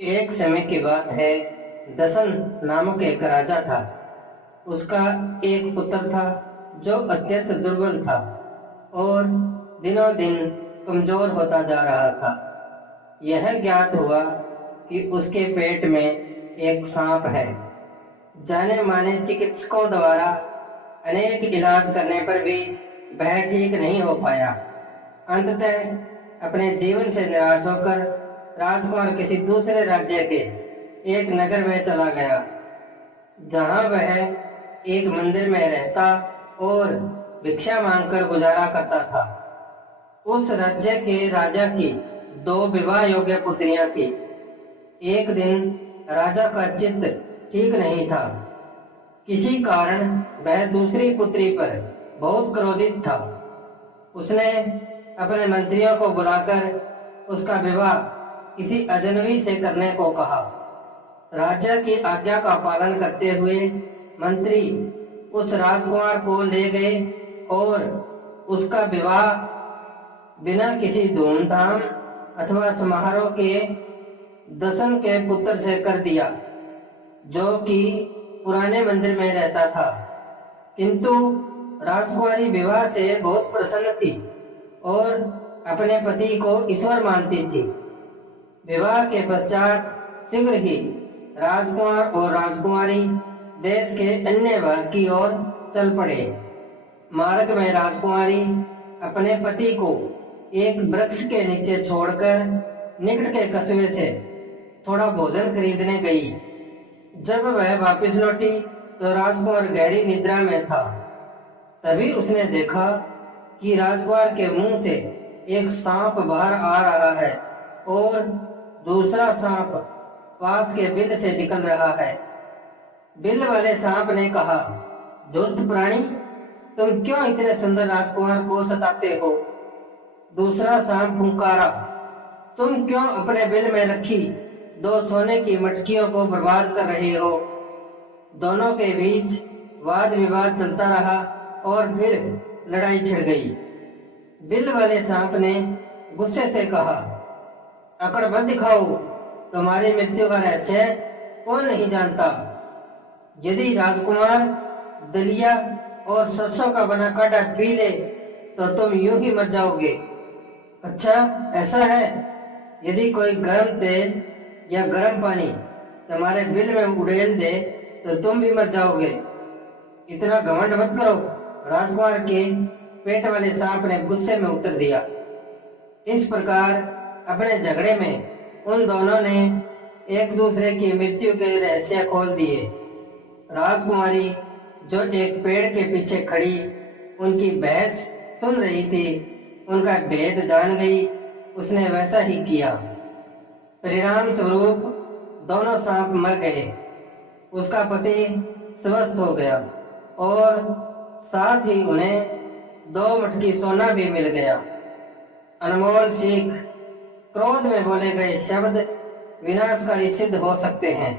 एक समय की बात है। दसन नामक एक राजा था। उसका एक पुत्र था जो अत्यंत दुर्बल था और दिनों दिन कमजोर होता जा रहा था। यह ज्ञात हुआ कि उसके पेट में एक सांप है। जाने माने चिकित्सकों द्वारा अनेक इलाज करने पर भी वह ठीक नहीं हो पाया। अंततः अपने जीवन से निराश होकर राजकुमार किसी दूसरे राज्य के एक नगर में चला गया, जहां वह एक मंदिर में रहता और भिक्षा मांगकर गुजारा करता था। उस राज्य के राजा की दो विवाह योग्य पुत्रियां थी। एक दिन राजा का चित्त ठीक नहीं था। किसी कारण वह दूसरी पुत्री पर बहुत क्रोधित था। उसने अपने मंत्रियों को बुलाकर उसका विवाह किसी अजनबी से करने को कहा। राजा की आज्ञा का पालन करते हुए मंत्री उस राजकुमार को ले गए और उसका विवाह बिना किसी धूमधाम अथवा समारोह के दसन के पुत्र से कर दिया, जो कि पुराने मंदिर में रहता था। किंतु राजकुमारी विवाह से बहुत प्रसन्न थी और अपने पति को ईश्वर मानती थी। विवाह के पश्चात शीघ्र ही राजकुमार और राजकुमारी देश के अन्य भाग की ओर चल पड़े। मार्ग में राजकुमारी अपने पति को एक वृक्ष के नीचे छोड़कर निकट के कस्बे से थोड़ा भोजन खरीदने गई। जब वह वापस लौटी तो राजकुमार गहरी निद्रा में था। तभी उसने देखा कि राजकुमार के मुंह से एक सांप बाहर आ रहा है और दूसरा सांप पास के बिल से निकल रहा है। बिल वाले सांप ने कहा, धूर्त प्राणी, तुम क्यों इतने सुंदर राजकुमार को सताते हो? दूसरा सांप फुंकारा, तुम क्यों अपने बिल में रखी दो सोने की मटकियों को बर्बाद कर रहे हो? दोनों के बीच वाद विवाद चलता रहा और फिर लड़ाई छिड़ गई। बिल वाले सांप ने गुस्से से कहा, अकड़ दिखाओ, तुम्हारी मृत्यु का रहस्य कौन नहीं जानता? यदि राजकुमार दलिया और सरसों का बना काढ़ा पी ले तो तुम यूं ही मर जाओगे। अच्छा, ऐसा है? यदि कोई गर्म तेल या गर्म पानी तुम्हारे बिल में उड़ेल दे तो तुम भी मर जाओगे। इतना घमंड मत करो, राजकुमार के पेट वाले सांप ने गुस्से में उत्तर दिया। इस प्रकार अपने झगड़े में उन दोनों ने एक दूसरे की मृत्यु के रहस्य खोल दिए। राजकुमारी जो एक पेड़ के पीछे खड़ी उनकी बहस सुन रही थी, उनका भेद जान गई। उसने वैसा ही किया। परिणाम स्वरूप दोनों सांप मर गए। उसका पति स्वस्थ हो गया और साथ ही उन्हें 2 मटकी सोना भी मिल गया। अनमोल सीख, क्रोध में बोले गए शब्द विनाशकारी सिद्ध हो सकते हैं।